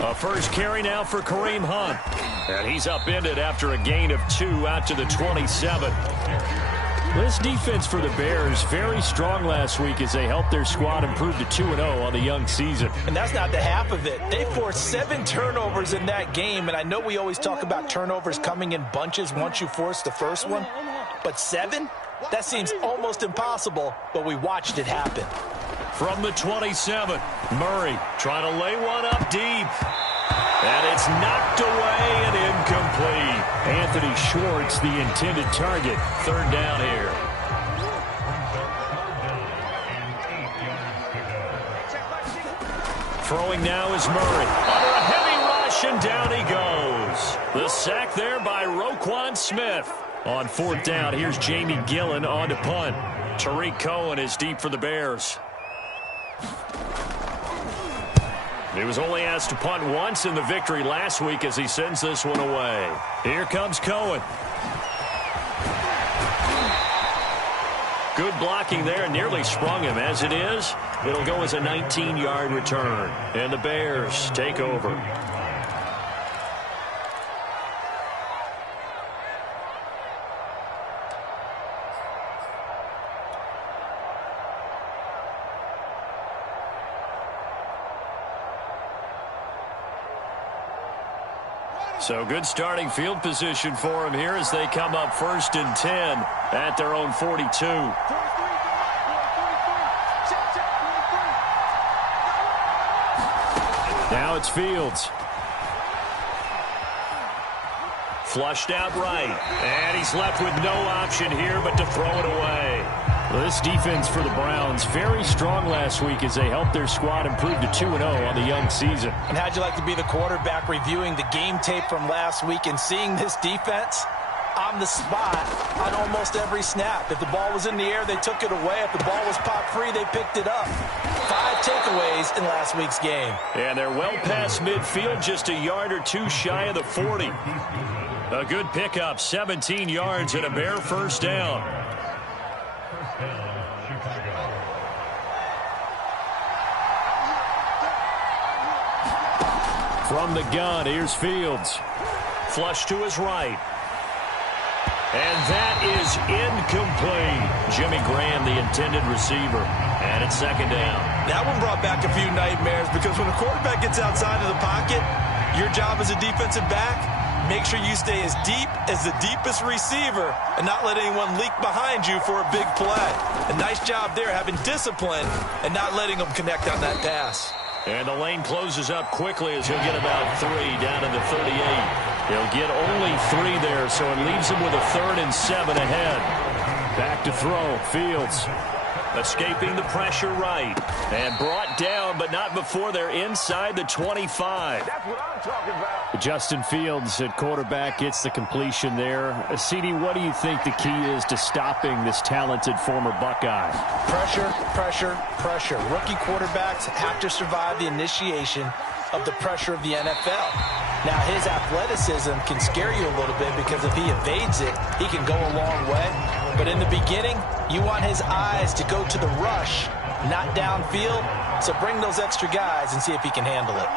A first carry now for Kareem Hunt. And he's upended after a gain of 2 out to the 27. This defense for the Bears, very strong last week as they helped their squad improve to 2-0 on the young season. And that's not the half of it. They forced 7 turnovers in that game, and I know we always talk about turnovers coming in bunches once you force the first one, but 7? That seems almost impossible, but we watched it happen. From the 27, Murray trying to lay one up deep. And it's knocked away and incomplete. Anthony Schwartz, the intended target. 3rd down here. Throwing now is Murray. Under a heavy rush, and down he goes. The sack there by Roquan Smith. On 4th down, here's Jamie Gillen on to punt. Tariq Cohen is deep for the Bears. He was only asked to punt once in the victory last week as he sends this one away. Here comes Cohen. Good blocking there, nearly sprung him. As it is, it'll go as a 19-yard return. And the Bears take over. So good starting field position for him here as they come up 1st and 10 at their own 42. Now it's Fields. Flushed out right. And he's left with no option here but to throw it away. Well, this defense for the Browns, very strong last week as they helped their squad improve to 2-0 on the young season. And how'd you like to be the quarterback reviewing the game tape from last week and seeing this defense on the spot on almost every snap? If the ball was in the air, they took it away. If the ball was popped free, they picked it up. 5 takeaways in last week's game. And they're well past midfield, just a yard or 2 shy of the 40. A good pickup, 17 yards and a Bear 1st down. From the gun, here's Fields. Flush to his right. And that is incomplete. Jimmy Graham, the intended receiver. And it's 2nd down. That one brought back a few nightmares because when a quarterback gets outside of the pocket, your job as a defensive back, make sure you stay as deep as the deepest receiver and not let anyone leak behind you for a big play. A nice job there having discipline and not letting them connect on that pass. And the lane closes up quickly as he'll get about 3 down to the 38. He'll get only 3 there, so it leaves him with a 3rd and 7 ahead. Back to throw. Fields escaping the pressure right. And brought down, but not before they're inside the 25. That's what I'm talking about. Justin Fields at quarterback gets the completion there. CD, what do you think the key is to stopping this talented former Buckeye? Pressure, pressure, pressure. Rookie quarterbacks have to survive the initiation of the pressure of the NFL. Now, his athleticism can scare you a little bit because if he evades it, he can go a long way. But in the beginning, you want his eyes to go to the rush, not downfield. So bring those extra guys and see if he can handle it.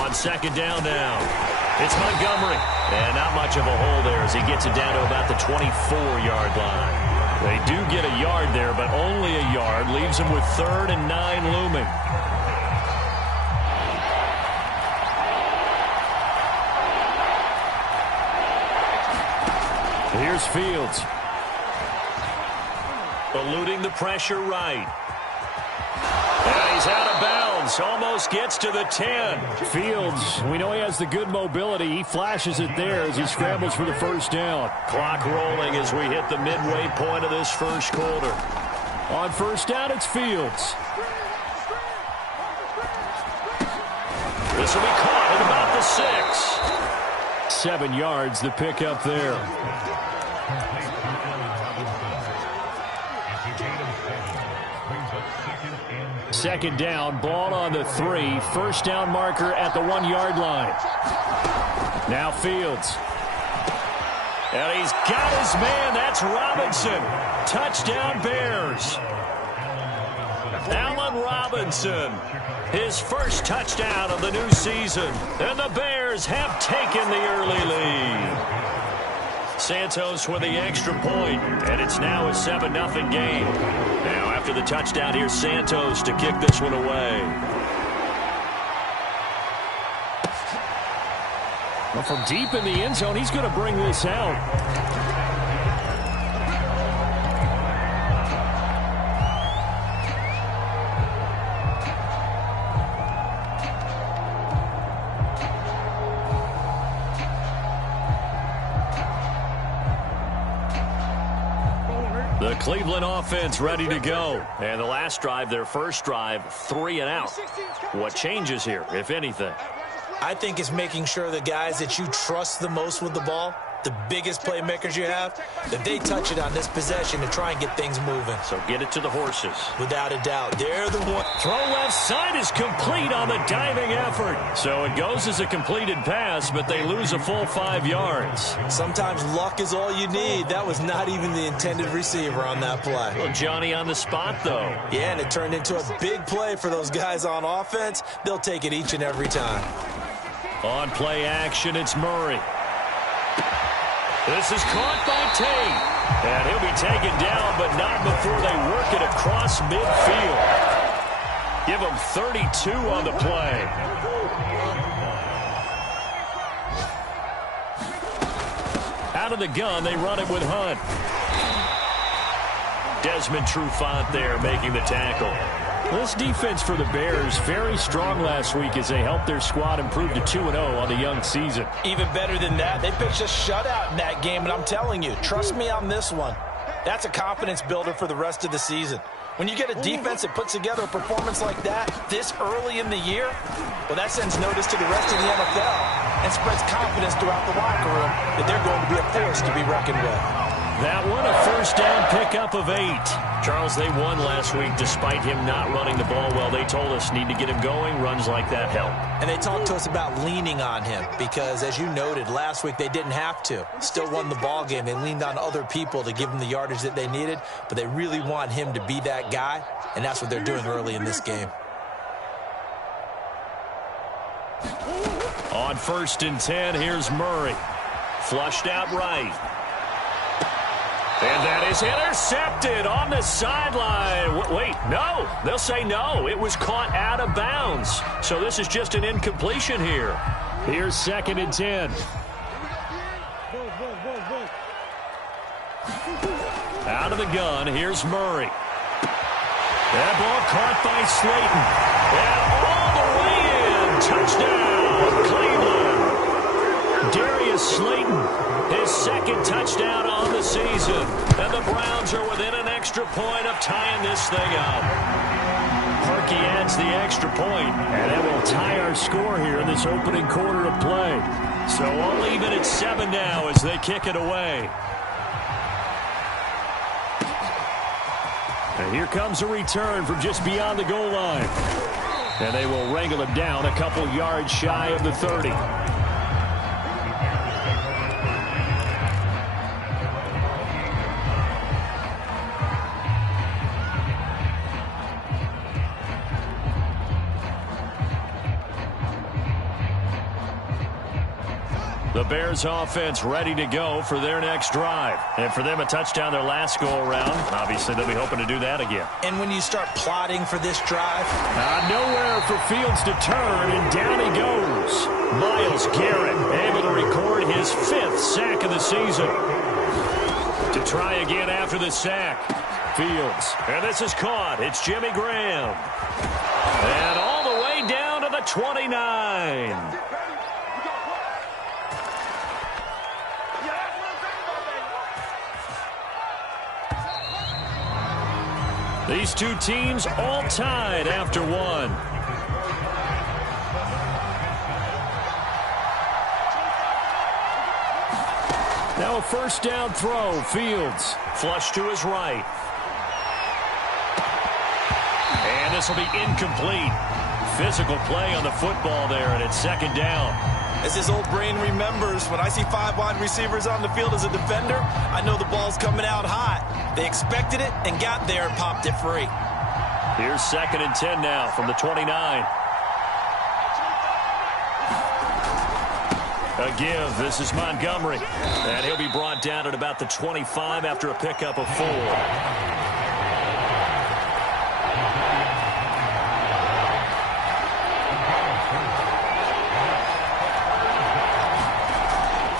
On 2nd down now, it's Montgomery. And not much of a hole there as he gets it down to about the 24-yard line. They do get a yard there, but only a yard. Leaves them with 3rd and 9 looming. Here's Fields. Eluding the pressure right. And he's out of bounds. Almost gets to the 10. Fields, we know he has the good mobility. He flashes it there as he scrambles for the 1st down. Clock rolling as we hit the midway point of this 1st quarter. On 1st down, it's Fields. This will be caught at about the 6. 7 yards, the pickup there. 2nd down, ball on the 3. 1st down marker at the 1-yard line. Now Fields. And he's got his man. That's Robinson. Touchdown Bears. Allen Robinson, his first touchdown of the new season. And the Bears have taken the early lead. Santos with the extra point, and it's now a 7-0 game. Now, after the touchdown, here's Santos to kick this one away. Well, from deep in the end zone, he's going to bring this out. The Cleveland offense ready to go. And the last drive, their first drive, 3 and out. What changes here, if anything? I think it's making sure the guys that you trust the most with the ball, the biggest playmakers you have, that they touch it on this possession to try and get things moving. So get it to the horses. Without a doubt. They're the one. Throw left side is complete on the diving effort. So it goes as a completed pass, but they lose a full 5 yards. Sometimes luck is all you need. That was not even the intended receiver on that play. Well, Johnny on the spot, though. Yeah, and it turned into a big play for those guys on offense. They'll take it each and every time. On play action, it's Murray. This is caught by Tate. And he'll be taken down, but not before they work it across midfield. Give him 32 on the play. Out of the gun, they run it with Hunt. Desmond Trufant there making the tackle. This defense for the Bears, very strong last week as they helped their squad improve to 2-0 on the young season. Even better than that, they pitched a shutout in that game, and I'm telling you, trust me on this one. That's a confidence builder for the rest of the season. When you get a defense that puts together a performance like that this early in the year, well, that sends notice to the rest of the NFL and spreads confidence throughout the locker room that they're going to be a force to be reckoned with. That one, a first down pickup of 8. Charles, they won last week despite him not running the ball well. They told us need to get him going. Runs like that help. And they talked to us about leaning on him because, as you noted, last week they didn't have to. Still won the ball game. They leaned on other people to give them the yardage that they needed, but they really want him to be that guy, and that's what they're doing early in this game. On 1st and 10, here's Murray. Flushed out right. And that is intercepted on the sideline. Wait, no. They'll say no. It was caught out of bounds. So this is just an incompletion here. Here's 2nd and 10. Out of the gun, here's Murray. That ball caught by Slayton. And all the way in. Touchdown, Cleveland. Darius Slayton, his 2nd touchdown on the season. And the Browns are within an extra point of tying this thing up. Parkey adds the extra point, and it will tie our score here in this opening quarter of play. So all even at 7 now as they kick it away. And here comes a return from just beyond the goal line. And they will wrangle him down a couple yards shy of the 30. The Bears offense ready to go for their next drive. And for them, a touchdown their last go-around. Obviously, they'll be hoping to do that again. And when you start plotting for this drive. Nowhere for Fields to turn, and down he goes. Myles Garrett able to record his 5th sack of the season. To try again after the sack. Fields. And this is caught. It's Jimmy Graham. And all the way down to the 29. These two teams all tied after 1. Now a first down throw. Fields flush to his right. And this will be incomplete. Physical play on the football there, and it's 2nd down. As his old brain remembers, when I see 5 wide receivers on the field as a defender, I know the ball's coming out hot. They expected it and got there and popped it free. Here's 2nd and 10 now from the 29. A give. This is Montgomery. And he'll be brought down at about the 25 after a pickup of 4.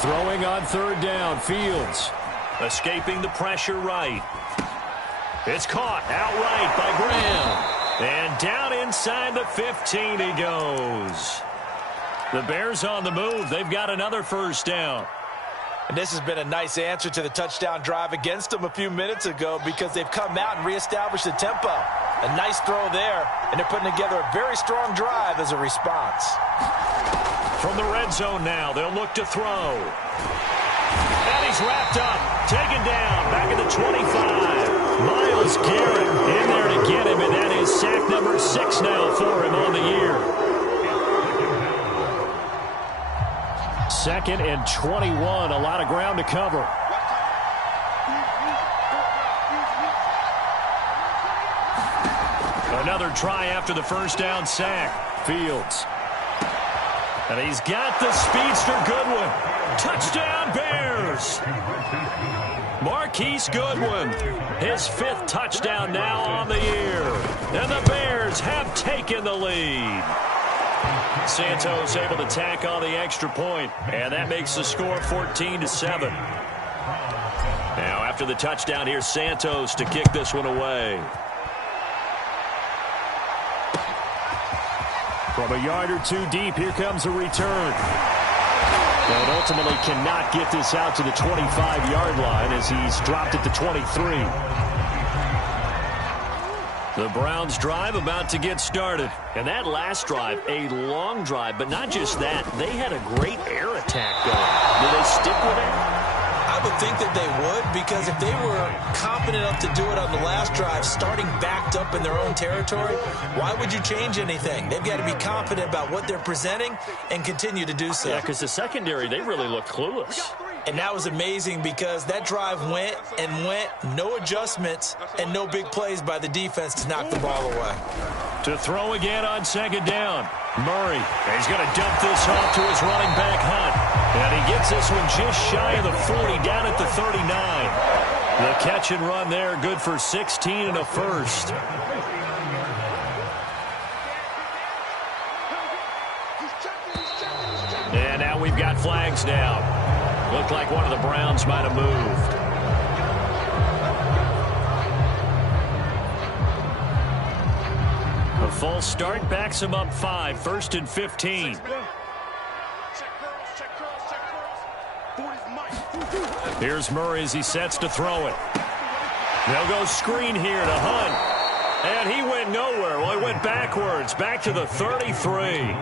Throwing on 3rd down, Fields. Escaping the pressure right. It's caught outright by Graham. And down inside the 15 he goes. The Bears on the move. They've got another 1st down. And this has been a nice answer to the touchdown drive against them a few minutes ago because they've come out and reestablished the tempo. A nice throw there, and they're putting together a very strong drive as a response. From the red zone now, they'll look to throw. And he's wrapped up, taken down, back at the 25. Myles Garrett in there to get him, and that is sack number 6 now for him on the year. 2nd and 21, a lot of ground to cover. Another try after the 1st down sack. Fields. And he's got the speedster Goodwin. Touchdown Bears! Marquise Goodwin, his 5th touchdown now on the year. And the Bears have taken the lead. Santos able to tack on the extra point, and that makes the score 14-7. Now after the touchdown, here's Santos to kick this one away. From a yard or 2 deep, here comes a return. And ultimately cannot get this out to the 25-yard line as he's dropped at the 23. The Browns drive about to get started. And that last drive, a long drive, but not just that. They had a great air attack going. Do they stick with it? I would think that they would, because if they were confident enough to do it on the last drive, starting backed up in their own territory, why would you change anything? They've got to be confident about what they're presenting and continue to do so. Yeah, because the secondary, they really look clueless. And that was amazing because that drive went and went, no adjustments and no big plays by the defense to knock the ball away. To throw again on 2nd down. Murray, he's going to dump this off to his running back Hunt. And he gets this one just shy of the 40, down at the 39. The catch and run there, good for 16 and a 1st. And now we've got flags down. Looked like one of the Browns might have moved. A false start backs him up 5, 1st and 15. Here's Murray as he sets to throw it. They'll go screen here to Hunt. And he went nowhere. Well, he went backwards, back to the 33.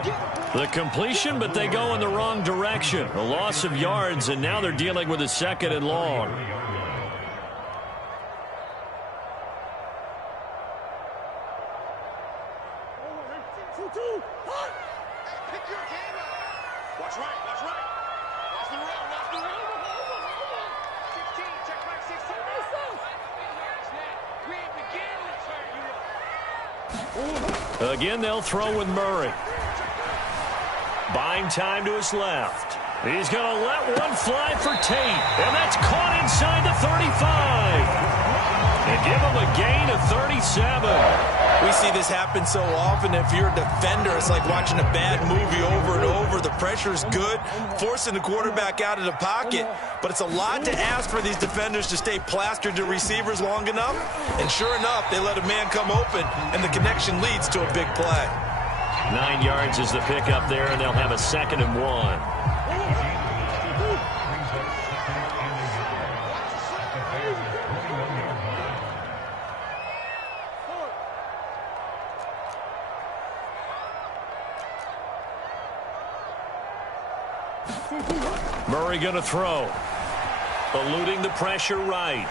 The completion, but they go in the wrong direction. A loss of yards, and now they're dealing with a 2nd and long. Watch right. Watch the road. Check back 16. We ain't beginning to turn you up. Again, they'll throw with Murray. Buying time to his left. He's going to let one fly for Tate. And that's caught inside the 35. And give him a gain of 37. We see this happen so often. If you're a defender, it's like watching a bad movie over and over. The pressure is good, forcing the quarterback out of the pocket. But it's a lot to ask for these defenders to stay plastered to receivers long enough. And sure enough, they let a man come open, and the connection leads to a big play. 9 yards is the pickup there, and they'll have a 2nd and 1. Murray going to throw. Eluding the pressure right.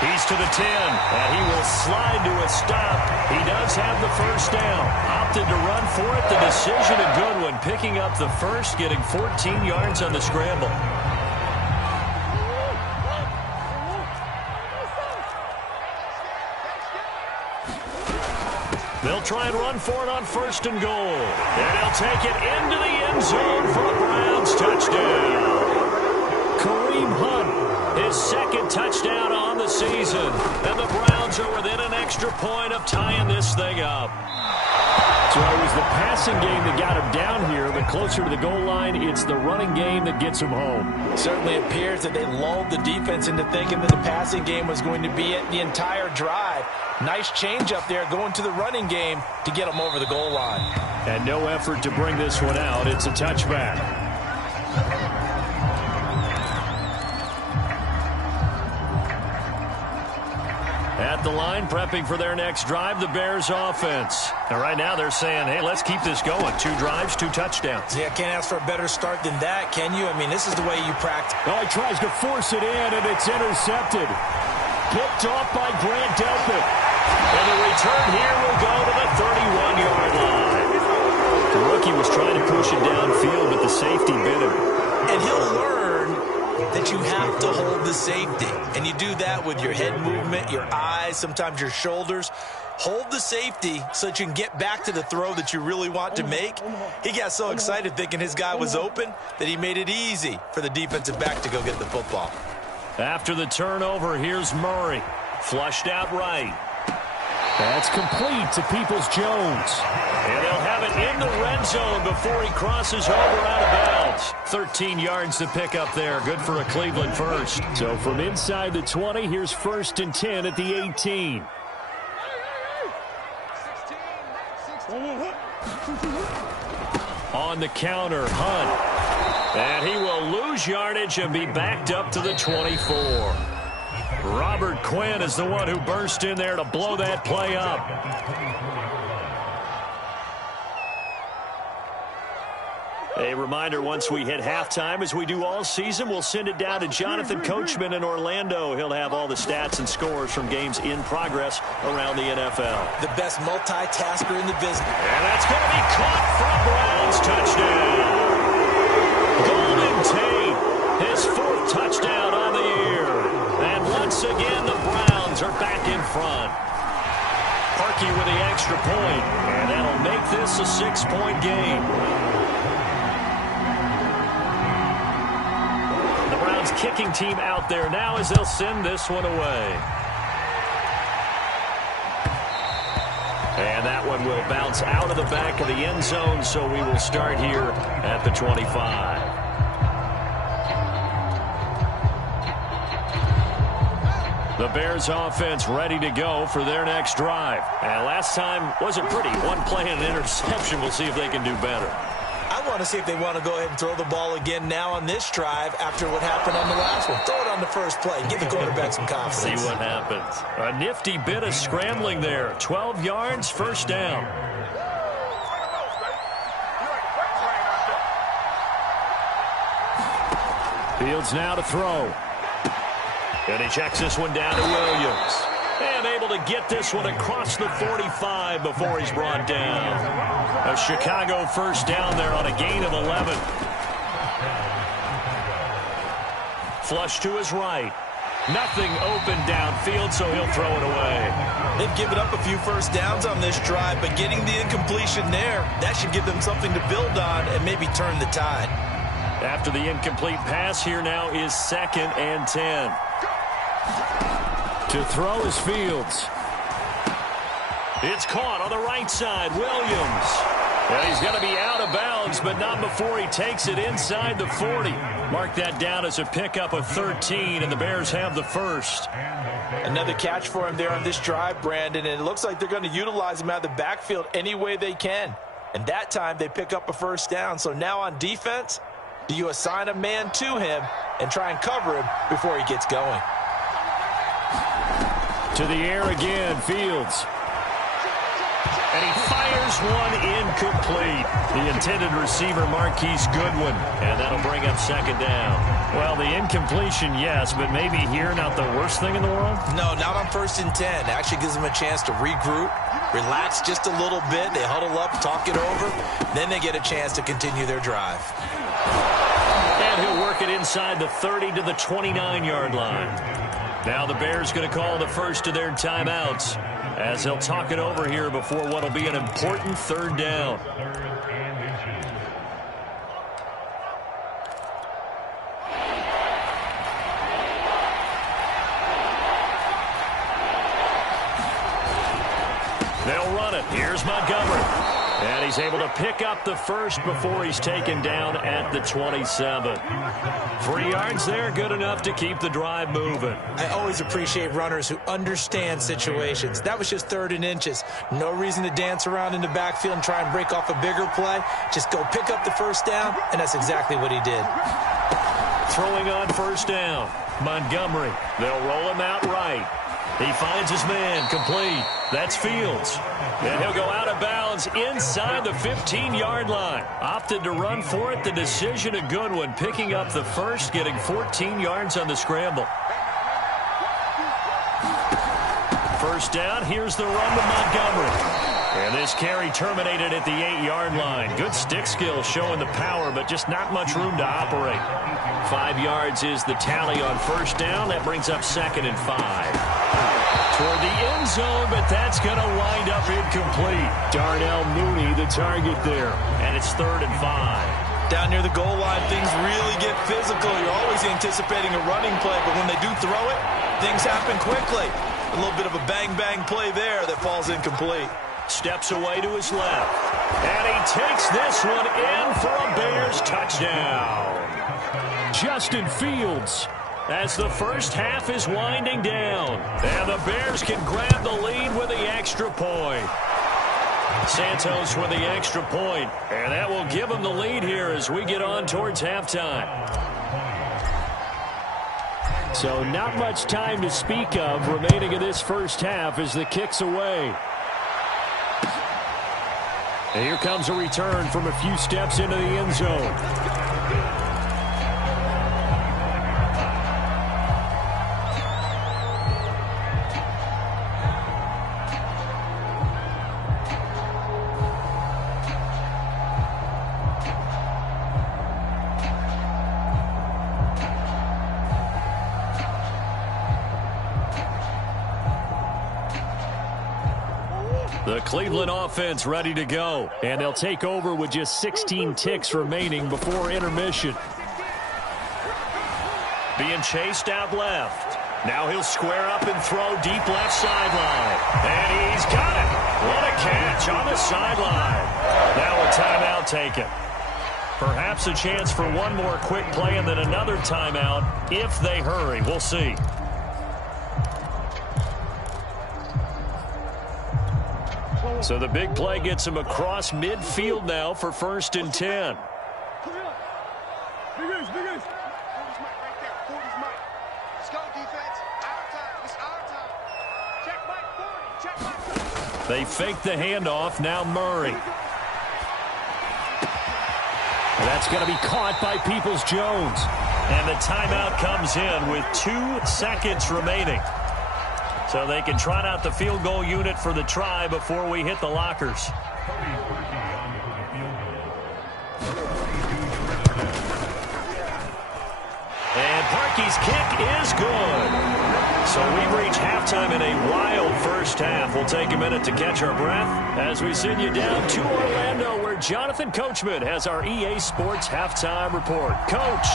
He's to the 10, and he will slide to a stop. He does have the 1st down. Opted to run for it. The decision a good one. Picking up the 1st, getting 14 yards on the scramble. They'll try and run for it on 1st and goal. And he'll take it into the end zone for a Browns touchdown. Kareem Hunt, his 2nd touchdown on the season. And the Browns are within an extra point of tying this thing up. So it was the passing game that got him down here, but closer to the goal line, it's the running game that gets him home. It certainly appears that they lulled the defense into thinking that the passing game was going to be it the entire drive. Nice change up there going to the running game to get them over the goal line. And no effort to bring this one out. It's a touchback. At the line, prepping for their next drive, the Bears offense. And right now they're saying, hey, let's keep this going. 2 drives, 2 touchdowns. Yeah, can't ask for a better start than that, can you? I mean, this is the way you practice. Oh, he tries to force it in, and it's intercepted. Picked off by Grant Delpit. And the return here will go to the 31-yard line. The rookie was trying to push it downfield, but the safety bit him. And he'll learn that you have to hold the safety. And you do that with your head movement, your eyes, sometimes your shoulders. Hold the safety so that you can get back to the throw that you really want to make. He got so excited thinking his guy was open that he made it easy for the defensive back to go get the football. After the turnover, here's Murray. Flushed out right. That's complete to Peoples-Jones. And they'll have it in the red zone before he crosses over out of bounds. 13 yards to pick up there. Good for a Cleveland first. So from inside the 20, here's 1st and 10 at the 18. On the counter, Hunt. And he will lose yardage and be backed up to the 24. Robert Quinn is the one who burst in there to blow that play up. A reminder, once we hit halftime, as we do all season, we'll send it down to Jonathan Coachman in Orlando. He'll have all the stats and scores from games in progress around the NFL. The best multitasker in the business. And that's going to be caught for a Browns touchdown. Golden Tate, his 4th touchdown on the year. And once again, the Browns are back in front. Parkey with the extra point, and that'll make this a 6-point game. The Browns kicking team out there now as they'll send this one away. And that one will bounce out of the back of the end zone, so we will start here at the 25. The Bears offense ready to go for their next drive. And last time wasn't pretty. 1 play and an interception. We'll see if they can do better. I want to see if they want to go ahead and throw the ball again now on this drive after what happened on the last one. Throw it on the first play. Give the quarterback some confidence. See what happens. A nifty bit of scrambling there. 12 yards, 1st down. Fields now to throw. And he checks this one down to Williams. And able to get this one across the 45 before he's brought down. A Chicago 1st down there on a gain of 11. Flush to his right. Nothing open downfield, so he'll throw it away. They've given up a few 1st downs on this drive, but getting the incompletion there, that should give them something to build on and maybe turn the tide. After the incomplete pass, here now is 2nd and 10. To throw is Fields. It's caught on the right side. Williams. And he's going to be out of bounds, but not before he takes it inside the 40. Mark that down as a pickup of 13, and the Bears have the 1st. Another catch for him there on this drive, Brandon, and it looks like they're going to utilize him out of the backfield any way they can. And that time they pick up a 1st down. So now on defense, do you assign a man to him and try and cover him before he gets going? To the air again, Fields. And he fires one incomplete. The intended receiver, Marquise Goodwin. And that'll bring up 2nd down. Well, the incompletion, yes, but maybe here not the worst thing in the world? No, not on 1st and 10. It actually gives them a chance to regroup, relax just a little bit. They huddle up, talk it over. Then they get a chance to continue their drive. And he'll work it inside the 30 to the 29-yard line. Now the Bears going to call the first of their timeouts. as they'll talk it over here before what will be an important third down. They'll run it. Here's Montgomery. And he's able to pick up the first before he's taken down at the 27. 3 yards there, good enough to keep the drive moving. I always appreciate runners who understand situations. That was just 3rd and inches. No reason to dance around in the backfield and try and break off a bigger play. Just go pick up the first down, and that's exactly what he did. Throwing on first down, Montgomery. They'll roll him out right. He finds his man, complete. That's Fields. And he'll go out of bounds inside the 15-yard line. Opted to run for it. The decision a good one. Picking up the first, getting 14 yards on the scramble. First down, here's the run to Montgomery. And this carry terminated at the 8-yard line. Good stick skill showing the power, but just not much room to operate. 5 yards is the tally on first down. That brings up 2nd and 5. Toward the end zone, but that's going to wind up incomplete. Darnell Mooney, the target there. And it's 3rd and 5. Down near the goal line, things really get physical. You're always anticipating a running play, but when they do throw it, things happen quickly. A little bit of a bang-bang play there that falls incomplete. Steps away to his left. And he takes this one in for a Bears touchdown. Justin Fields, as the first half is winding down. And the Bears can grab the lead with the extra point. Santos with the extra point. And that will give them the lead here as we get on towards halftime. So not much time to speak of remaining in this first half as the kick's away. And here comes a return from a few steps into the end zone. The Cleveland offense ready to go. And they'll take over with just 16 ticks remaining before intermission. Being chased out left. Now he'll square up and throw deep left sideline. And he's got it. What a catch on the sideline. Now a timeout taken. Perhaps a chance for one more quick play and then another timeout if they hurry. We'll see. So the big play gets him across midfield now for 1st and 10. They fake the handoff. Now Murray. That's going to be caught by Peoples-Jones. And the timeout comes in with 2 seconds remaining. So they can trot out the field goal unit for the try before we hit the lockers. And Parkey's kick is good. So we reach halftime in a wild first half. We'll take a minute to catch our breath as we send you down to Orlando, where Jonathan Coachman has our EA Sports halftime report. Coach.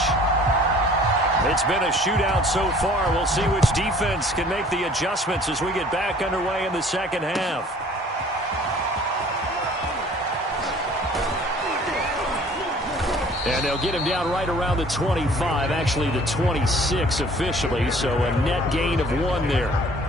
It's been a shootout so far. We'll see which defense can make the adjustments as we get back underway in the second half. And they'll get him down right around the 25, actually the 26 officially, so a net gain of 1 there.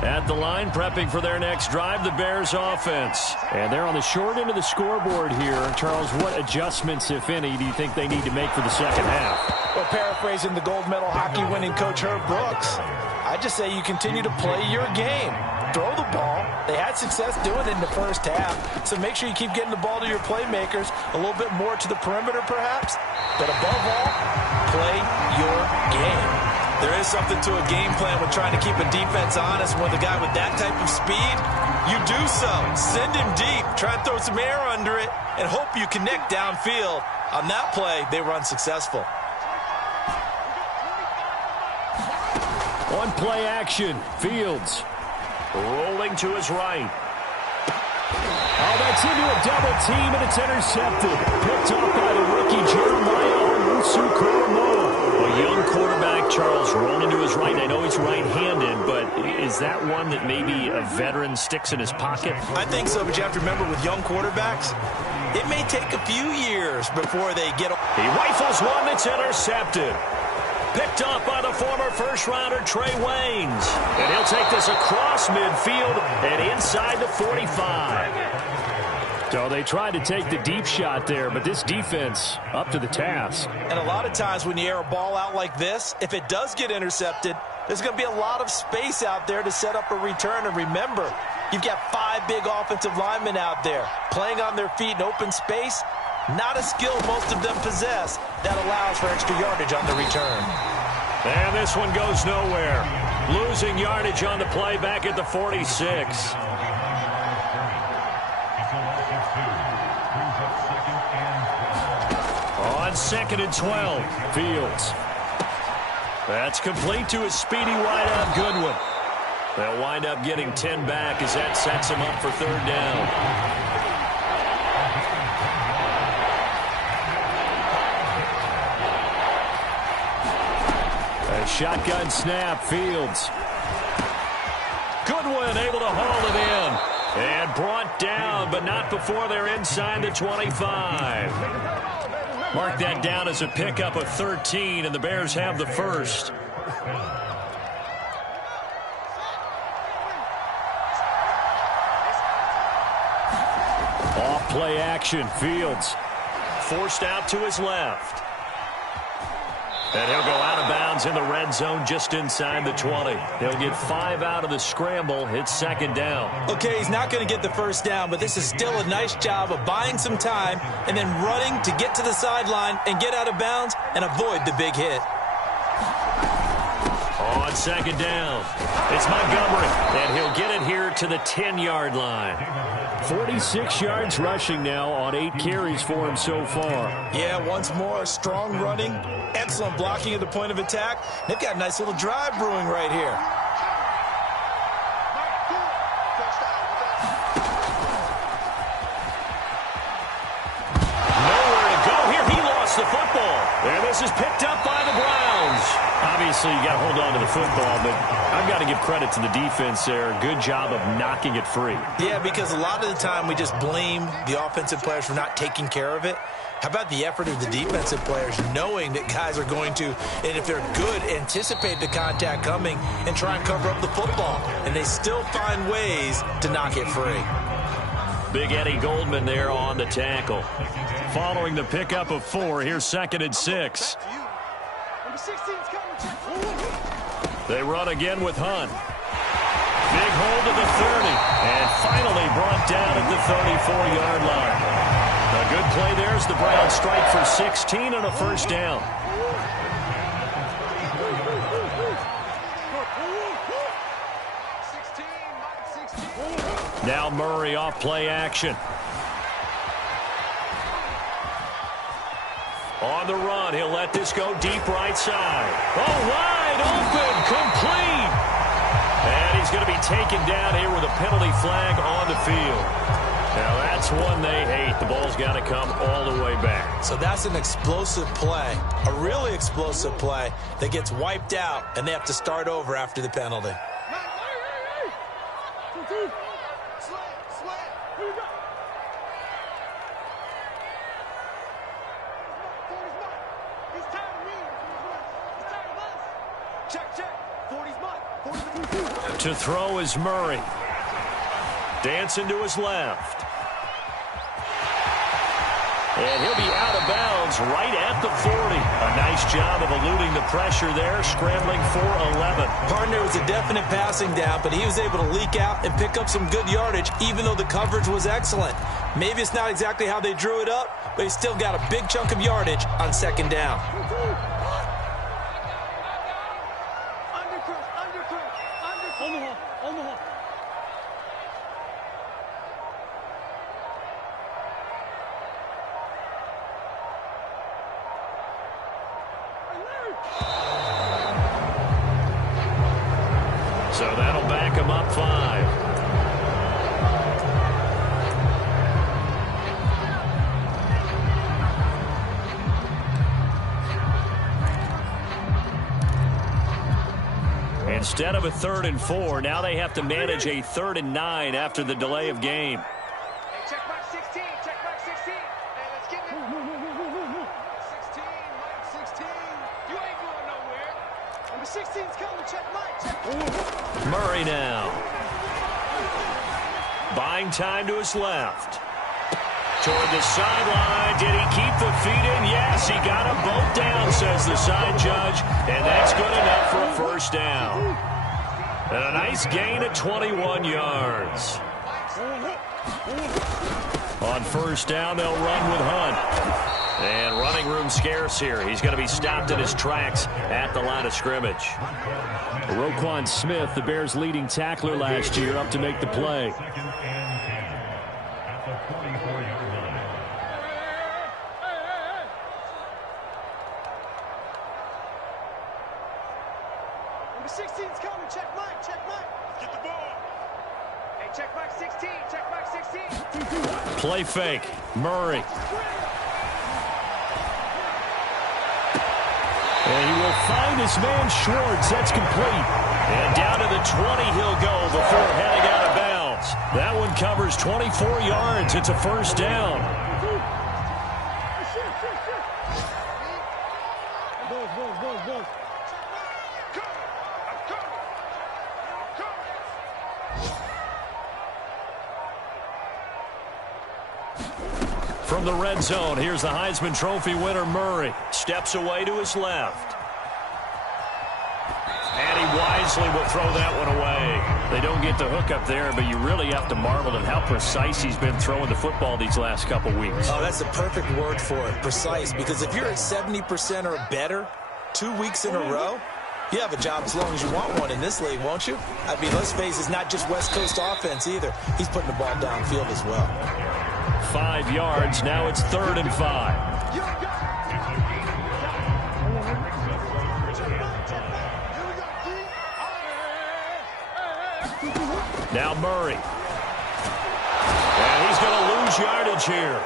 At the line, prepping for their next drive, the Bears offense. And they're on the short end of the scoreboard here. Charles, what adjustments, if any, do you think they need to make for the second half? Well, paraphrasing the gold medal hockey winning coach Herb Brooks, I just say you continue to play your game. Throw the ball. They had success doing it in the first half, so make sure you keep getting the ball to your playmakers, a little bit more to the perimeter perhaps, but above all, play your game. There is something to a game plan with trying to keep a defense honest. With a guy with that type of speed, you do so. Send him deep, try and throw some air under it, and hope you connect downfield. On that play, they were unsuccessful. One play action. Fields rolling to his right. Oh, that's into a double team, and it's intercepted. Picked off by the rookie Jeremiah Owusu-Koramoah. A young quarterback, Charles, rolling to his right. I know he's right-handed, but is that one that maybe a veteran sticks in his pocket? I think so, but you have to remember with young quarterbacks, it may take a few years before they get... He rifles one that's intercepted. Picked off by the former first-rounder Trey Waynes. And he'll take this across midfield and inside the 45. So they tried to take the deep shot there, but this defense up to the task. And a lot of times when you air a ball out like this, if it does get intercepted, there's going to be a lot of space out there to set up a return. And remember, you've got 5 big offensive linemen out there playing on their feet in open space. Not a skill most of them possess that allows for extra yardage on the return. And this one goes nowhere. Losing yardage on the play back at the 46. On 2nd and 12, Fields. That's complete to his speedy wideout Goodwin. They'll wind up getting 10 back as that sets him up for 3rd down. Shotgun snap, Fields. Goodwin able to haul it in. And brought down, but not before they're inside the 25. Mark that down as a pickup of 13, and the Bears have the first. Off play action, Fields. Forced out to his left. And he'll go out of bounds in the red zone just inside the 20. He'll get 5 out of the scramble. It's 2nd down. Okay, he's not going to get the first down, but this is still a nice job of buying some time and then running to get to the sideline and get out of bounds and avoid the big hit. On 2nd down, it's Montgomery, and he'll get it here to the 10-yard line. 46 yards rushing now on 8 carries for him so far. Yeah, once more, strong running, excellent blocking at the point of attack. They've got a nice little drive brewing right here. Nowhere to go here. He lost the football. And this is picked up by the Browns. Obviously, you got to hold on to the football, but I've got to give credit to the defense there. Good job of knocking it free. Yeah, because a lot of the time we just blame the offensive players for not taking care of it. How about the effort of the defensive players knowing that guys are going to, and if they're good, anticipate the contact coming and try and cover up the football. And they still find ways to knock it free. Big Eddie Goldman there on the tackle. Following the pickup of 4, here's 2nd and 6. They run again with Hunt. Big hold to the 30. And finally brought down at the 34-yard line. A good play there as the Browns strike for 16 and a first down. Now Murray off play action. On the run, he'll let this go deep right side. Oh, wide open, complete. And he's going to be taken down here with a penalty flag on the field. Now that's one they hate. The ball's got to come all the way back. So that's an explosive play, a really explosive play that gets wiped out, and they have to start over after the penalty. To throw is Murray. Dancing to his left. And he'll be out of bounds right at the 40. A nice job of eluding the pressure there, scrambling for 11. Partner was a definite passing down, but he was able to leak out and pick up some good yardage, even though the coverage was excellent. Maybe it's not exactly how they drew it up, but he still got a big chunk of yardage on 2nd down. So that'll back him up 5. Instead of a 3rd and 4, now they have to manage a 3rd and 9 after the delay of game. Hey, check back 16. Check back 16. Hey, let's get it. 16, Mike 16. You ain't going nowhere. Number 16's coming. Check Mike. Check. Murray now. Buying time to his left. Toward the sideline. Did he keep the feet in? Yes, he got them both down, says the side judge. And that's good enough for a first down. And a nice gain of 21 yards. On first down, they'll run with Hunt. And running room scarce here. He's going to be stopped in his tracks at the line of scrimmage. Roquan Smith, the Bears' leading tackler last year, up to make the play. Number 16's coming. Check Mike. Check Mike. Get the ball. Hey, check back 16. Check back 16. Play fake. Murray. And he will find his man Schwartz. That's complete. And down to the 20 he'll go before heading out of bounds. That one covers 24 yards. It's a first down. From the red zone, here's the Heisman Trophy winner, Murray. Steps away to his left. And he wisely will throw that one away. They don't get the hook up there, but you really have to marvel at how precise he's been throwing the football these last couple weeks. Oh, that's the perfect word for it, precise. Because if you're at 70% or better 2 weeks in a row, you have a job as long as you want one in this league, won't you? I mean, let's face it, it's not just West Coast offense either. He's putting the ball downfield as well. 5 yards. Now it's 3rd and 5. Now Murray. And he's going to lose yardage here,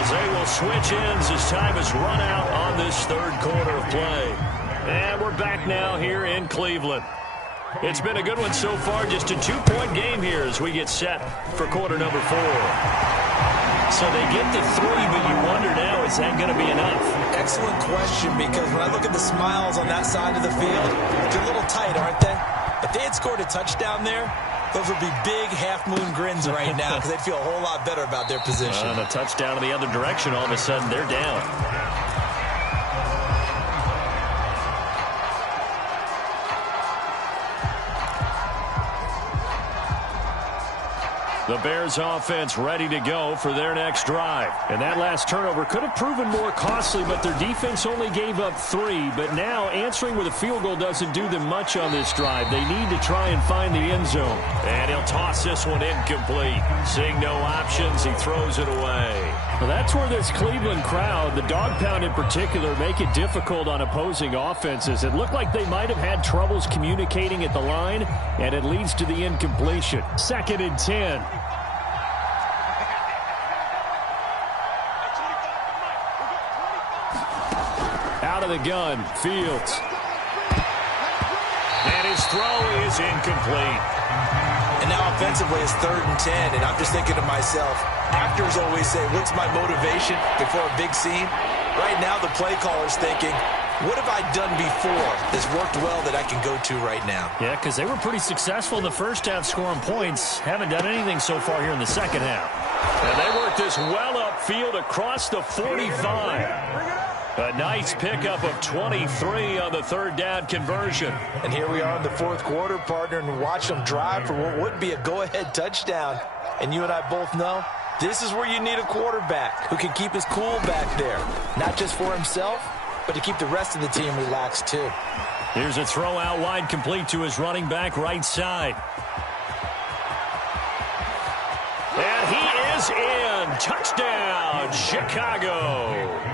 as they will switch ends as time is run out on this 3rd quarter of play. And we're back now here in Cleveland. It's been a good one so far. Just a 2-point game here as we get set for quarter number 4. So they get the 3, but you wonder now, is that going to be enough? Excellent question, because when I look at the smiles on that side of the field, they're a little tight, aren't they? If they had scored a touchdown there, those would be big half-moon grins right now, because they'd feel a whole lot better about their position. And a touchdown in the other direction, all of a sudden they're down. The Bears offense ready to go for their next drive. And that last turnover could have proven more costly, but their defense only gave up 3. But now answering with a field goal doesn't do them much on this drive. They need to try and find the end zone. And he'll toss this one incomplete. Seeing no options, he throws it away. Well, that's where this Cleveland crowd, the dog pound in particular, make it difficult on opposing offenses. It looked like they might have had troubles communicating at the line, and it leads to the incompletion. 2nd and 10. Out of the gun, Fields. And his throw is incomplete. And now offensively it's 3rd and 10, and I'm just thinking to myself, actors always say, what's my motivation before a big scene? Right now the play caller's thinking, what have I done before that's worked well that I can go to right now? Yeah, because they were pretty successful in the first half scoring points. Haven't done anything so far here in the second half. And they worked this well upfield across the 45. A nice pickup of 23 on the 3rd down conversion. And here we are in the 4th quarter, partner, and watch them drive for what would be a go-ahead touchdown. And you and I both know this is where you need a quarterback who can keep his cool back there. Not just for himself, but to keep the rest of the team relaxed too. Here's a throw out wide, complete to his running back right side. And he is in. Touchdown, Chicago.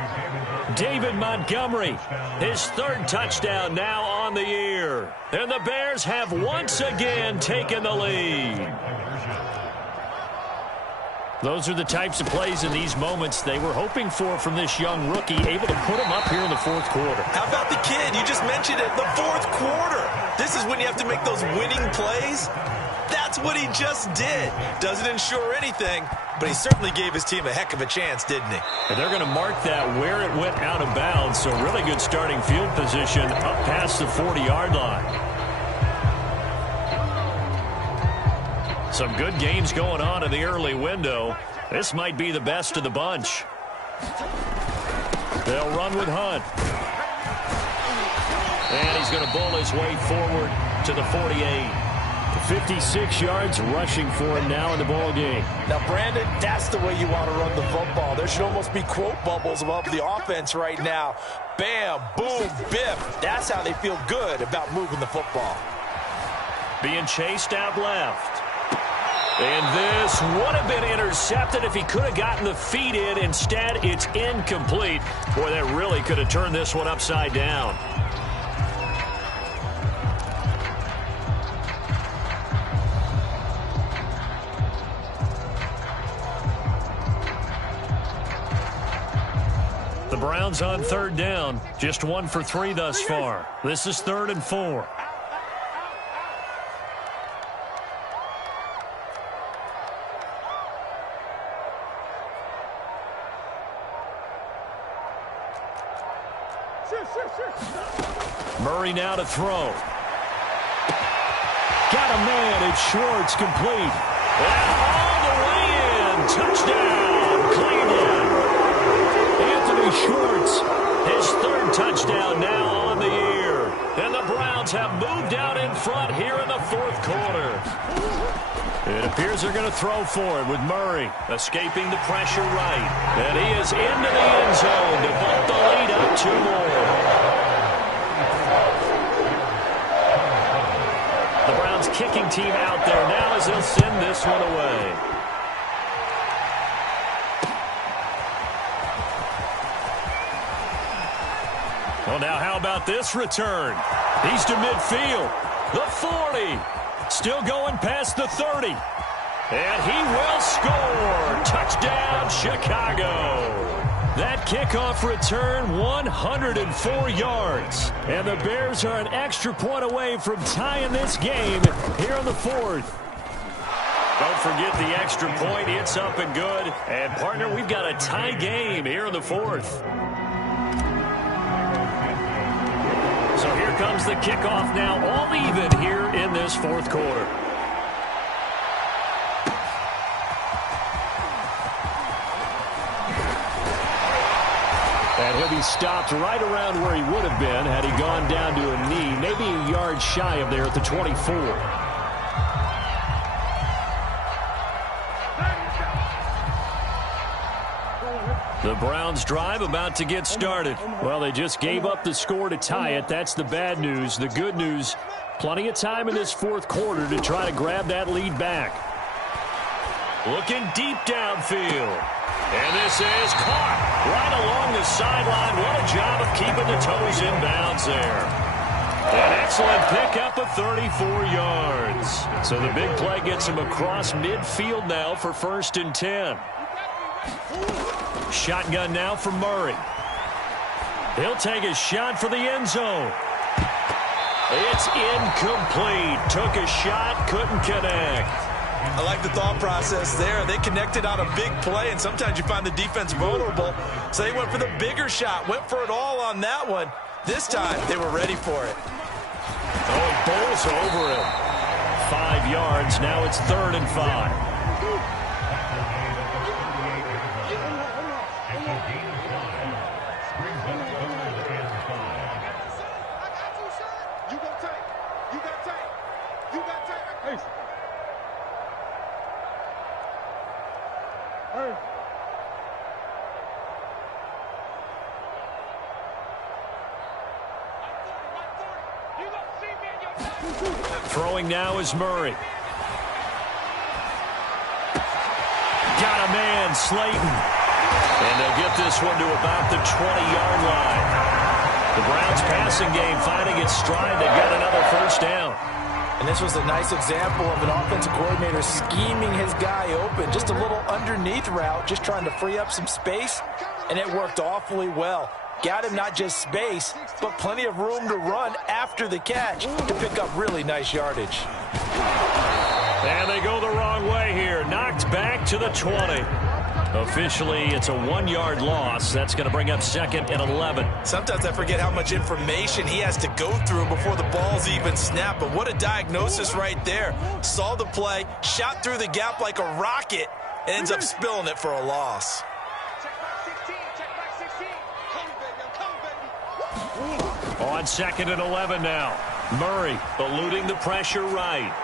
David Montgomery, his third touchdown now on the year. And the Bears have once again taken the lead. Those are the types of plays in these moments they were hoping for from this young rookie, able to put him up here in the fourth quarter. How about the kid? You just mentioned it, the fourth quarter. This is when you have to make those winning plays. That's what he just did. Doesn't ensure anything, but he certainly gave his team a heck of a chance, didn't he? And they're going to mark that where it went out of bounds, so really good starting field position up past the 40-yard line. Some good games going on in the early window. This might be the best of the bunch. They'll run with Hunt. And he's going to bull his way forward to the 48. 56 yards rushing for him now in the ball game. Now, Brandon, that's the way you want to run the football. There should almost be quote bubbles above the offense right now. Bam, boom, biff. That's how they feel good about moving the football. Being chased out left. And this would have been intercepted if he could have gotten the feet in. Instead, it's incomplete. Boy, that really could have turned this one upside down. The Browns on third down. Just 1 for 3 thus far. This is 3rd and 4. Murray now to throw. Got a man. It's Schwartz, complete. And all the way in. Touchdown, Cleveland. Anthony Schwartz, his 3rd touchdown now on the year. And the Browns have moved out in front here in the 4th quarter. It appears they're going to throw for it with Murray escaping the pressure right. And he is into the end zone to bump the lead up 2 more. The Browns kicking team out there now as they'll send this one away. Well, now how about this return? He's to midfield. The 40. Still going past the 30. And he will score. Touchdown, Chicago. That kickoff return, 104 yards. And the Bears are an extra point away from tying this game here in the 4th. Don't forget the extra point. It's up and good. And, partner, we've got a tie game here in the 4th. So here comes the kickoff now, all even here in this 4th quarter. And he'll be stopped right around where he would have been had he gone down to a knee, maybe a yard shy of there at the 24. The Browns drive about to get started. Well, they just gave up the score to tie it. That's the bad news. The good news, plenty of time in this 4th quarter to try to grab that lead back. Looking deep downfield. And this is caught right along the sideline. What a job of keeping the toes in bounds there. An excellent pickup of 34 yards. So the big play gets him across midfield now for 1st and 10. Shotgun now for Murray. He'll take a shot for the end zone. It's incomplete. Took a shot, couldn't connect. I like the thought process there. They connected on a big play, and sometimes you find the defense vulnerable. So they went for the bigger shot, went for it all on that one. This time, they were ready for it. Oh, he bowls over him. 5 yards. Now it's 3rd and 5. Throwing now is Murray. Got a man, Slayton. And they'll get this one to about the 20-yard line. The Browns passing game finding its stride. They've got another first down. And this was a nice example of an offensive coordinator scheming his guy open. Just a little underneath route, just trying to free up some space, and it worked awfully well. Got him not just space, but plenty of room to run after the catch to pick up really nice yardage. And they go the wrong way here. Knocked back to the 20. Officially, it's a 1-yard loss. That's going to bring up 2nd and 11. Sometimes I forget how much information he has to go through before the ball's even snapped. But what a diagnosis right there. Saw the play, shot through the gap like a rocket, and ends up spilling it for a loss. Check back 16. Check back 16. Come, baby. I'm coming, baby. On 2nd and 11 now. Murray eluding the pressure right.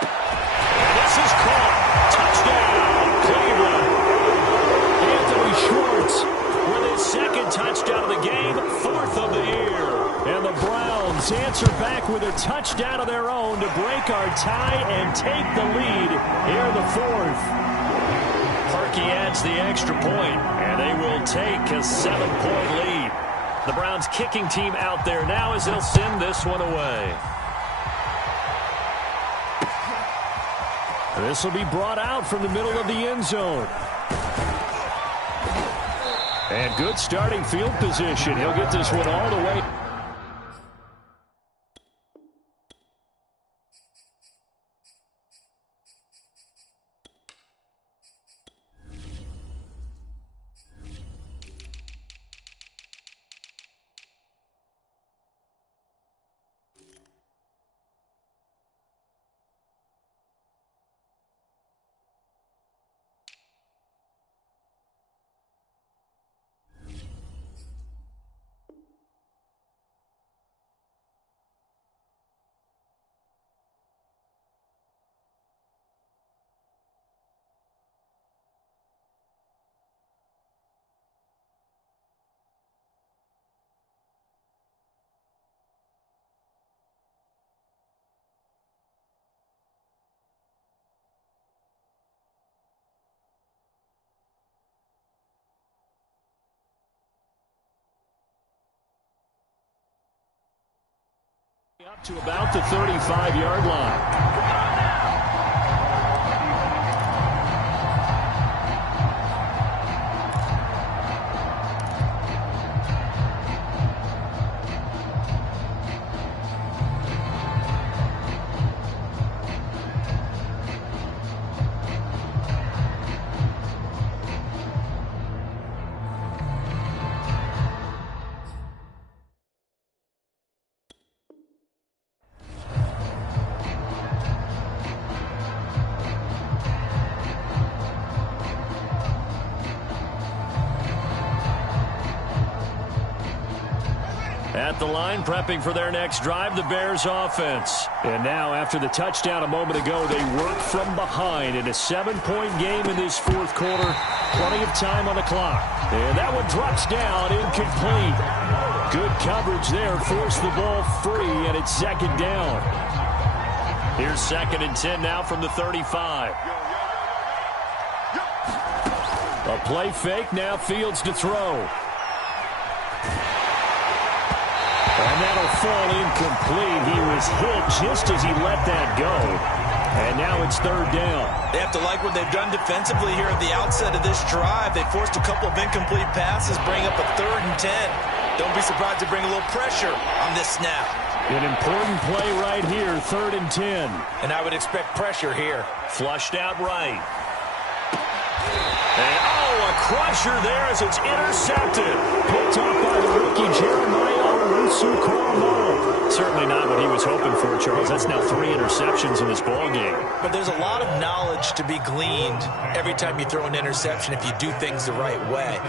And this is caught. Touchdown, Cleveland. Anthony Schwartz with his 2nd touchdown of the game, 4th of the year. And the Browns answer back with a touchdown of their own to break our tie and take the lead here in the 4th. Parkey adds the extra point, and they will take a 7-point lead. The Browns kicking team out there now as they'll send this one away. This will be brought out from the middle of the end zone. And good starting field position. He'll get this one all the way. Up to about the 35-yard line. At the line, prepping for their next drive, the Bears offense. And now, after the touchdown a moment ago, they work from behind in a 7-point game in this 4th quarter. Plenty of time on the clock. And that one drops down, incomplete. Good coverage there, forced the ball free, and it's 2nd down. Here's 2nd and 10 now from the 35. A play fake, now Fields to throw. And that'll fall incomplete. He was hit just as he let that go. And now it's 3rd down. They have to like what they've done defensively here at the outset of this drive. They forced a couple of incomplete passes, bring up a 3rd and 10. Don't be surprised to bring a little pressure on this snap. An important play right here, 3rd and 10. And I would expect pressure here. Flushed out right. And, a crusher there as it's intercepted. Picked off by the rookie Jeremiah Owusu-Koramoah. Certainly not what he was hoping for, Charles. That's now 3 interceptions in this ballgame. But there's a lot of knowledge to be gleaned every time you throw an interception if you do things the right way.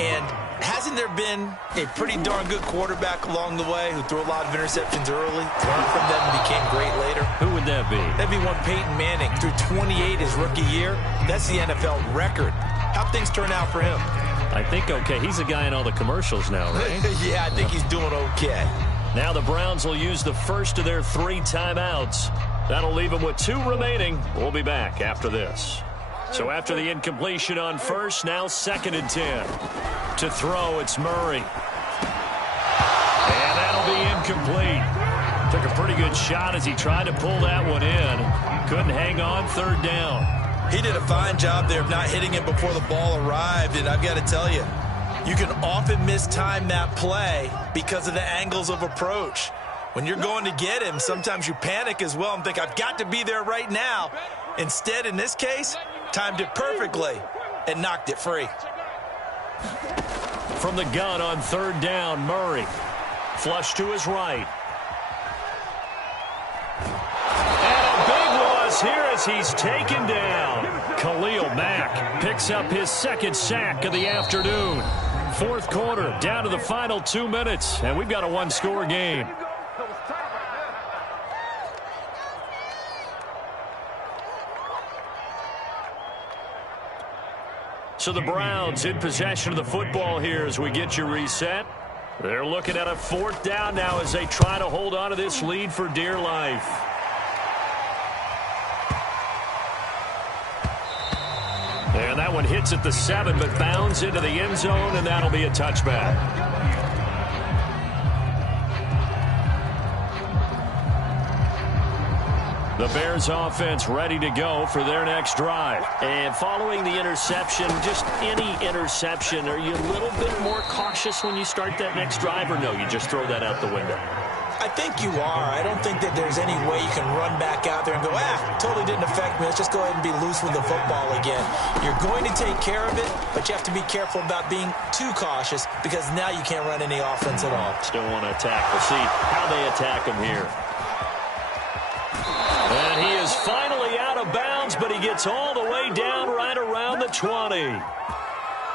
And hasn't there been a pretty darn good quarterback along the way who threw a lot of interceptions early, learned from them, and became great later? Who would that be? That'd be one Peyton Manning. Threw 28 his rookie year. That's the NFL record. How'd things turn out for him? I think okay. He's a guy in all the commercials now, right? Yeah, I think he's doing okay. Now the Browns will use the first of their 3 timeouts. That'll leave them with 2 remaining. We'll be back after this. So after the incompletion on first, now 2nd and 10. To throw, it's Murray. And that'll be incomplete. Took a pretty good shot as he tried to pull that one in. Couldn't hang on, 3rd down. He did a fine job there of not hitting it before the ball arrived, and I've got to tell you, you can often mistime that play because of the angles of approach. When you're going to get him, sometimes you panic as well and think, I've got to be there right now. Instead, in this case, timed it perfectly and knocked it free. From the gun on 3rd down, Murray. Flush to his right. And a big loss here as he's taken down. Khalil Mack picks up his 2nd sack of the afternoon. 4th quarter, down to the final 2 minutes, and we've got a 1-score game. So the Browns in possession of the football here as we get you reset. They're looking at a 4th down now as they try to hold on to this lead for dear life. And that one hits at the 7, but bounds into the end zone, and that'll be a touchback. The Bears offense ready to go for their next drive. And following the interception, just any interception, are you a little bit more cautious when you start that next drive, or no, you just throw that out the window? I think you are. I don't think that there's any way you can run back out there and go, totally didn't affect me. Let's just go ahead and be loose with the football again. You're going to take care of it, but you have to be careful about being too cautious because now you can't run any offense at all. Still want to attack. We'll see how they attack him here. And he is finally out of bounds, but he gets all the way down right around the 20.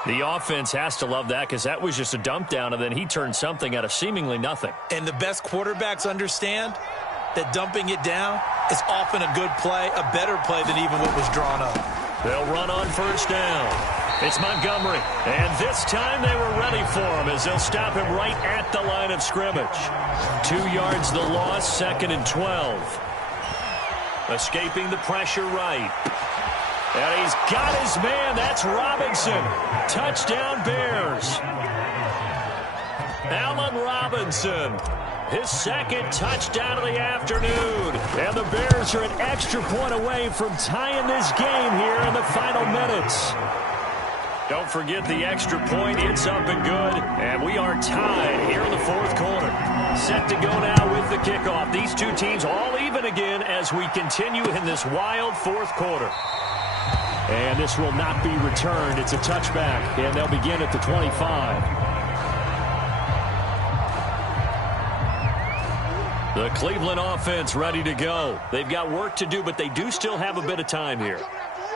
The offense has to love that because that was just a dump down, and then he turned something out of seemingly nothing. And the best quarterbacks understand that dumping it down is often a good play, a better play than even what was drawn up. They'll run on 1st down. It's Montgomery, and this time they were ready for him as they'll stop him right at the line of scrimmage. 2 yards the loss, 2nd and 12. Escaping the pressure right. And he's got his man. That's Robinson. Touchdown, Bears. Allen Robinson. His 2nd touchdown of the afternoon. And the Bears are an extra point away from tying this game here in the final minutes. Don't forget the extra point. It's up and good. And we are tied here in the 4th quarter. Set to go now with the kickoff. These two teams all even again as we continue in this wild 4th quarter. And this will not be returned. It's a touchback, and they'll begin at the 25. The Cleveland offense ready to go. They've got work to do, but they do still have a bit of time here.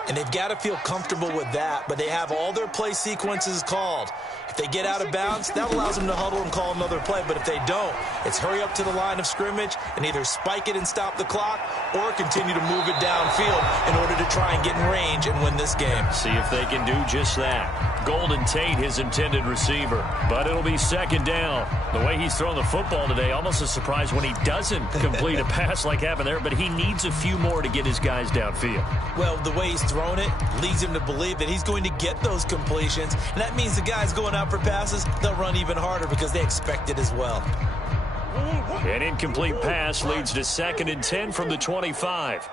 And they've got to feel comfortable with that, but they have all their play sequences called. If they get out of bounds, that allows them to huddle and call another play. But if they don't, it's hurry up to the line of scrimmage and either spike it and stop the clock or continue to move it downfield in order to try and get in range and win this game. See if they can do just that. Golden Tate, his intended receiver. But it'll be 2nd down. The way he's thrown the football today, almost a surprise when he doesn't complete a pass like happened there, but he needs a few more to get his guys downfield. Well, the way he's thrown it leads him to believe that he's going to get those completions, and that means the guys going out for passes, they'll run even harder because they expect it as well. An incomplete pass leads to 2nd and 10 from the 25. 16.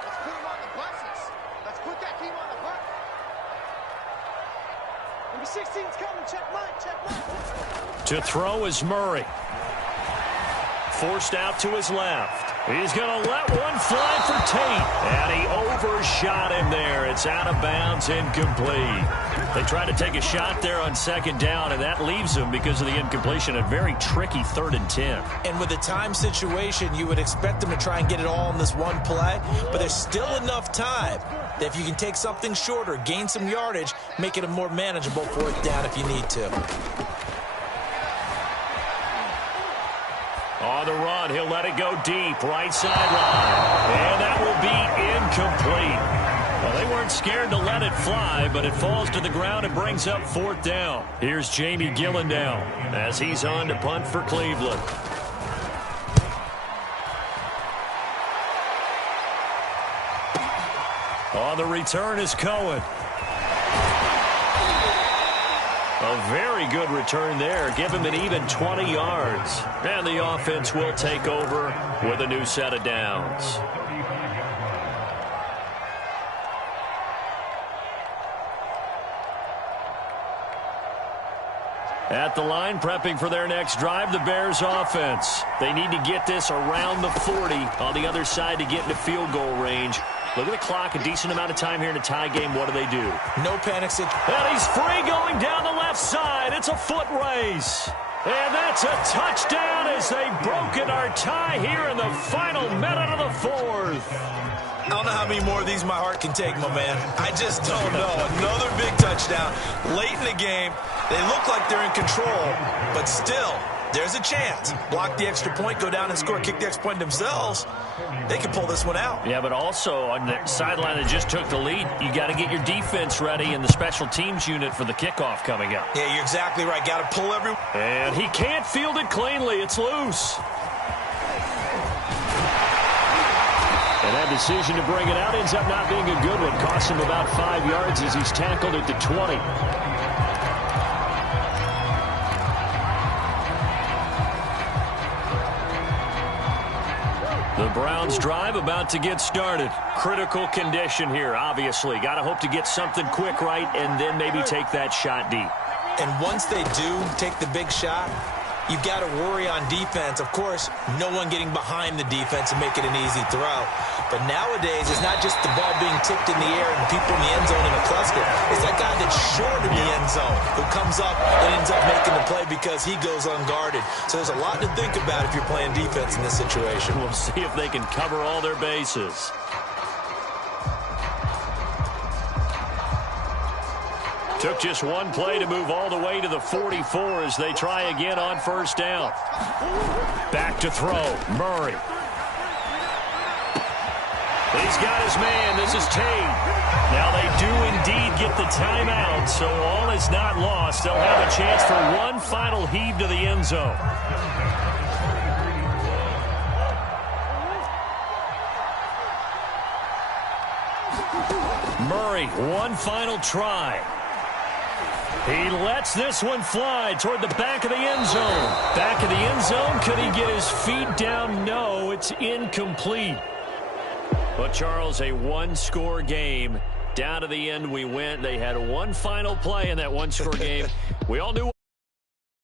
Let's put him on the buses. Let's put that team on the bus. Number 16's coming. Check mine. To throw is Murray. Forced out to his left. He's going to let one fly for Tate. And he overshot him there. It's out of bounds, incomplete. They tried to take a shot there on 2nd down, and that leaves him because of the incompletion. A very tricky 3rd and 10. And with the time situation, you would expect them to try and get it all in this one play, but there's still enough time that if you can take something shorter, gain some yardage, make it a more manageable 4th down if you need to. On the run, he'll let it go deep, right sideline. And that will be incomplete. Well, they weren't scared to let it fly, but it falls to the ground and brings up 4th down. Here's Jamie Gillen now as he's on to punt for Cleveland. On the return is Cohen. A very good return there. Give him an even 20 yards. And the offense will take over with a new set of downs. At the line, prepping for their next drive, the Bears offense. They need to get this around the 40 on the other side to get into field goal range. Look at the clock, a decent amount of time here in a tie game. What do they do? No panic. And he's free going down the left side. It's a foot race. And that's a touchdown as they've broken our tie here in the final minute of the fourth. I don't know how many more of these my heart can take, my man. I just don't know. Another big touchdown late in the game. They look like they're in control, but still, there's a chance. Block the extra point, go down and score, kick the extra point themselves. They can pull this one out. Yeah, but also on the sideline that just took the lead, you got to get your defense ready in the special teams unit for the kickoff coming up. Yeah, you're exactly right. Got to pull every... And he can't field it cleanly. It's loose. And that decision to bring it out ends up not being a good one. Costs him about 5 yards as he's tackled at the 20. The Browns drive about to get started. Critical condition here, obviously. Got to hope to get something quick right and then maybe take that shot deep. And once they do take the big shot, you've got to worry on defense. Of course, no one getting behind the defense and make it an easy throw. But nowadays, it's not just the ball being tipped in the air and people in the end zone in a cluster. It's that guy that's short in the end zone who comes up and ends up making the play because he goes unguarded. So there's a lot to think about if you're playing defense in this situation. We'll see if they can cover all their bases. Took just one play to move all the way to the 44 as they try again on first down. Back to throw, Murray. He's got his man. This is Tate. Now they do indeed get the timeout, so all is not lost. They'll have a chance for one final heave to the end zone. Murray, one final try. He lets this one fly toward the back of the end zone. Back of the end zone. Could he get his feet down? No, it's incomplete. But, Charles, a one-score game. Down to the end we went. They had one final play in that one-score game. We all knew